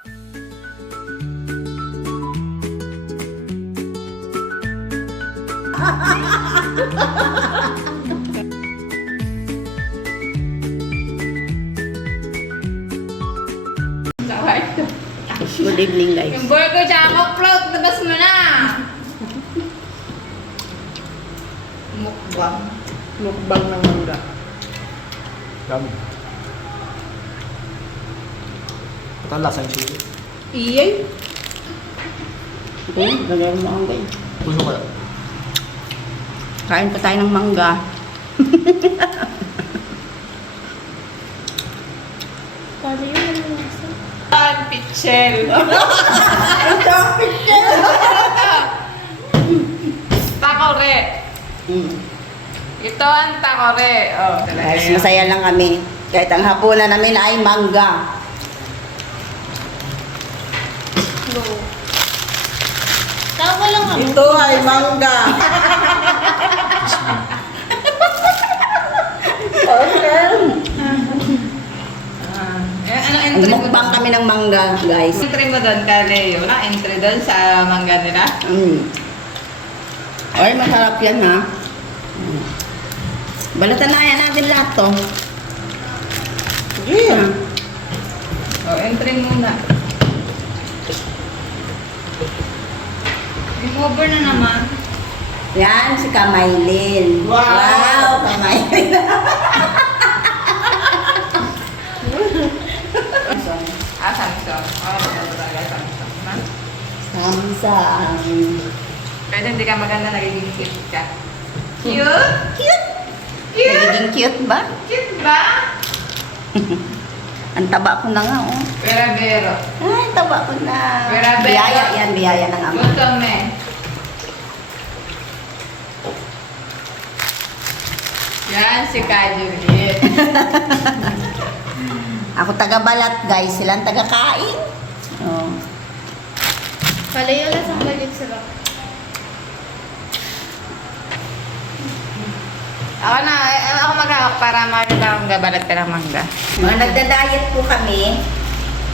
Good evening, guys. Yung burger tsaka float, labas mo na! Mukbang. Mukbang ng mangga. Dami. Ito ang lasa ng chili. Iyay. Okay, lagyan mo ang guys. Puso kaya. Kain pa tayo ng mangga. Ang pichel. Takore. Mm. Ito ang takore. Oh, Guys, masaya lang kami. Kahit ang hapunan namin ay mangga. Tawa lang ako. Ito ay mangga. Eh, ano entry mo Mukbang kami ng mangga, guys. Entry mo doon, Kaleo? Na entry doon sa mangga nila? Mm. Ay, masarap yan ha. Balatan na yan natin lahat to. Yeah. Oh, entry muna. Yung over na naman. Yan, si Kamaylin. Wow! wow Kamaylin. Ah, Samsung. Oh, maganda talaga Samsung. Ha? Samsung. Pwede hindi ka maganda, nagiging cute ka. Cute? Cute. Cute? Nagiging cute ba? Cute ba? Ang taba ko na nga, oh. Pero. Ay, taba ko na. Pero. Biyaya yan, biyaya ng ama. Gutom eh. Yan, si Kajulit. Ako taga-balat, guys. Silang taga-kain. Oh. Palayo lang sa balik sarap. Ako na, eh, ako maghahak para makita akong gabalat ka ng mangga. Mga nagda-diet po kami.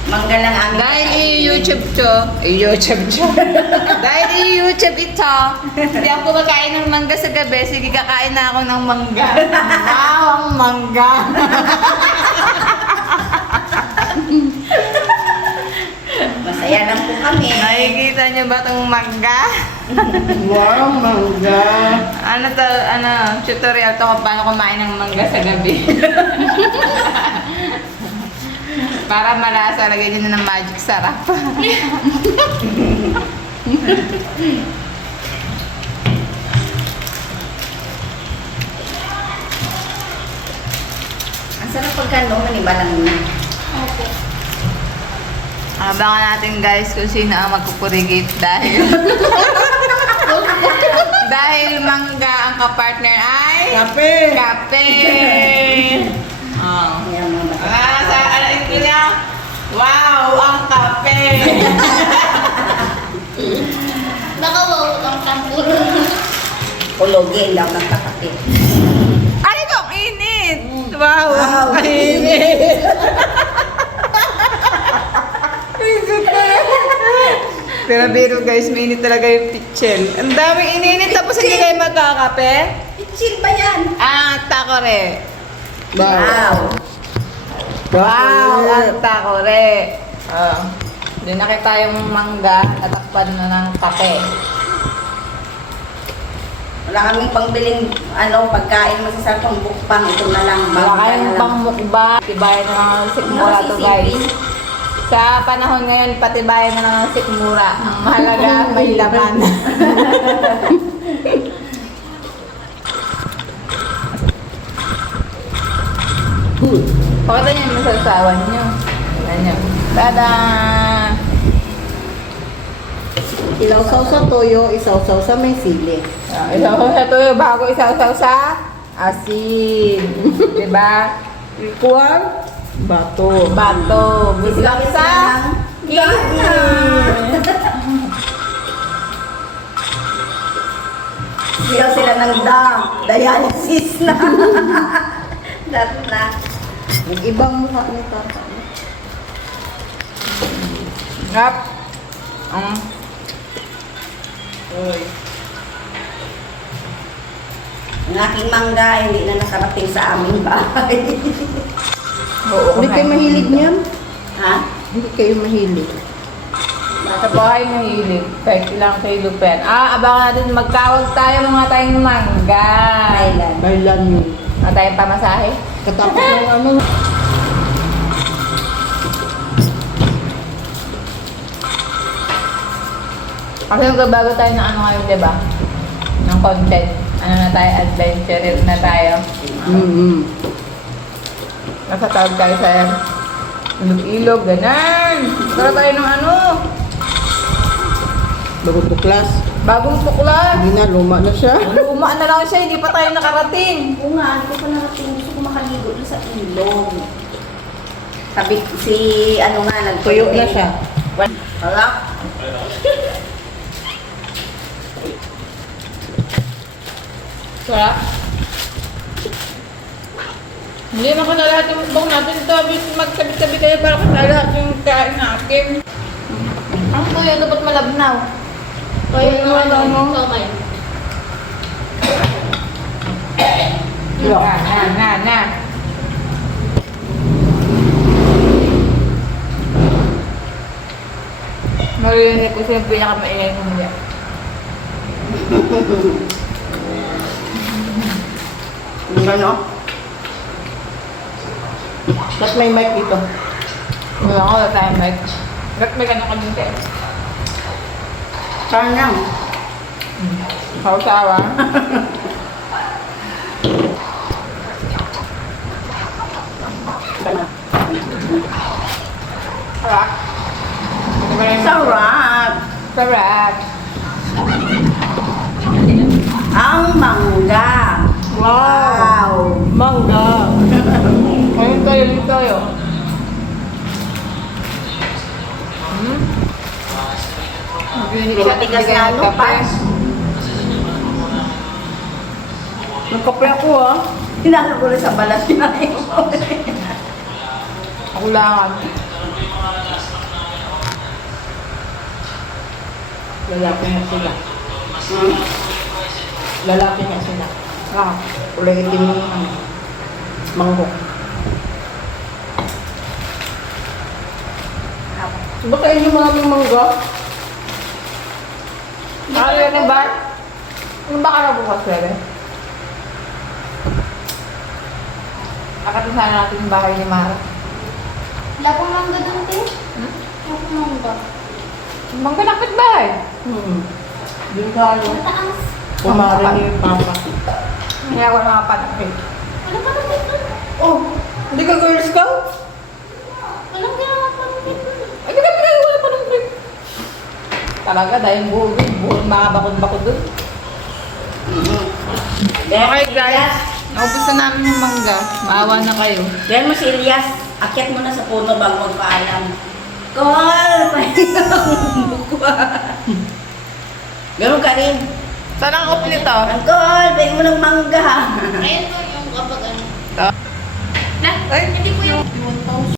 Mangga lang ang Dahil i-YouTube to, i-YouTube to. Dahil i-YouTube ito, hindi ako kumakain ng mangga sa gabi, sige kakain na ako ng mangga. Wow, ang mangga. Masaya lang po kami. Nakikita niyo ba itong mangga? Wow, mangga. Ano to, ano, tutorial to kung paano kumain ng mangga sa gabi. Para malasa, lagyan niyo na ng magic sarap. Ang sarap pagka no, maniba lang na. Opo. Abangan natin guys kung sino ang magpupurigate dahil dahil mangga ang kapartner ay Kape! kape. Oh. Ah, sa ano ito niya? Wow, ang kape. Baka wow ang kampuro. Kulogin daw ng kakape. Ano itong init? Wow, Wow, ang init. Pero biro guys, mainit talaga yung pichel. Ang daming ininit tapos hindi kayo magkakape? Chill ba yan? Ah, takore. Wow! Wow, ang takore. Oh. Doon nakita yung mangga, natakpan na ng kape. Wala kaming pangbiling ano, pagkain masasarap pang bukpang. Ito na lang. Wala kayong na lang. pangmukba. Tibayan na ng sikmura to guys. Sa panahon ngayon, patibayan na lang ng sikmura. Ang mahalaga, may laman. Pakita niyo yung masasawan niyo. Tingnan niyo. Tada! Ilaw-saw sa toyo, isaw-saw sa may sili. Ah, Isaw sa tuyo bago isaw-saw sa asin. diba? Kuwang? Bato. Bato. Bislak sa Kain! Siyaw sila ng dam. Dialysis na. Dati na. Yung ibang mukha ni Tata. Rap. Um. Uy. Ang aking mangga, hindi na nakarating sa aming bahay. Oo, Hindi kayo mahilig niyan? ha? Hindi kayo mahilig. Sa bahay mahilig. Kahit ilang kilo pen. Ah, abangan natin. Magkawag tayo mga tayong mangga. Kailan? Kailan yun? Mga tayong pamasahe. Katapos ng ano? Kasi magbabago tayo ng ano ngayon, di ba? Ng content. Ano na tayo, adventure na tayo. Mm-hmm. Nasa tawag tayo sa ilog-ilog, ganun. Tara tayo ng ano, Bago to class. bagong tuklas. Hindi na, luma na siya. Luma na lang siya, hindi pa tayo nakarating. Oo nga, hindi ko pa narating. Gusto ko makaligo doon sa ilog. Sabi, si ano nga, nag Tuyo na siya. Hala? Sarap. Hindi naman na lahat yung bong natin ito. Magtabi-tabi kayo para kasala lahat yung kain natin. Ang tuyo dapat malabnaw. Kaya yung Ano, kamay. Na, na, na, na. Marinig ko siya yung pinakamaingay mo niya. Ano? Ba't may mic dito? Wala ko, wala tayong mic. Ba't may ganun ka din tayo? Saan lang? Kausawa. Sarap. Sarap! Sarap. Ang mangga! Wow! Mangga. Tayo, ayun tayo. Hmm? Hindi Matigas na ano, pas. Nagkape ako ah. Hinasa ko rin sa balat niya. Ako lang. Lalaki nga sila. Hmm. Lalaki nga sila. Ah. Kulay itim yung ano, Ba't kayo yung maraming mangga? Ano yan ba? Ano ba ka na bukas, Bebe? Akatin sana natin yung bahay ni Mara. Wala pong mangga doon, te. Hmm? Wala pong mangga. Bangka nakit bahay. Hmm. Doon tayo. Mataas. Kumari ni Papa. Hindi ako nakapanakit. Wala pa naman doon. Oh, hindi ka Girl Scout? Walang ginawa pa naman doon. Ay, hindi ka pinagawa pa ng trip. Talaga, dahil buhol, buhol mga bakod-bakod dun. Okay guys, naubos na namin yung mangga. Maawa na kayo. Dahil mo si Elias, akyat mo na sa puno bago magpaalam. Call! Pahingang bukwa. Ganun ka rin. Saan ang off nito? Ang call, pwede mo ng mangga. Ayun po yung kapag ano. Na? Ay, Hindi po yung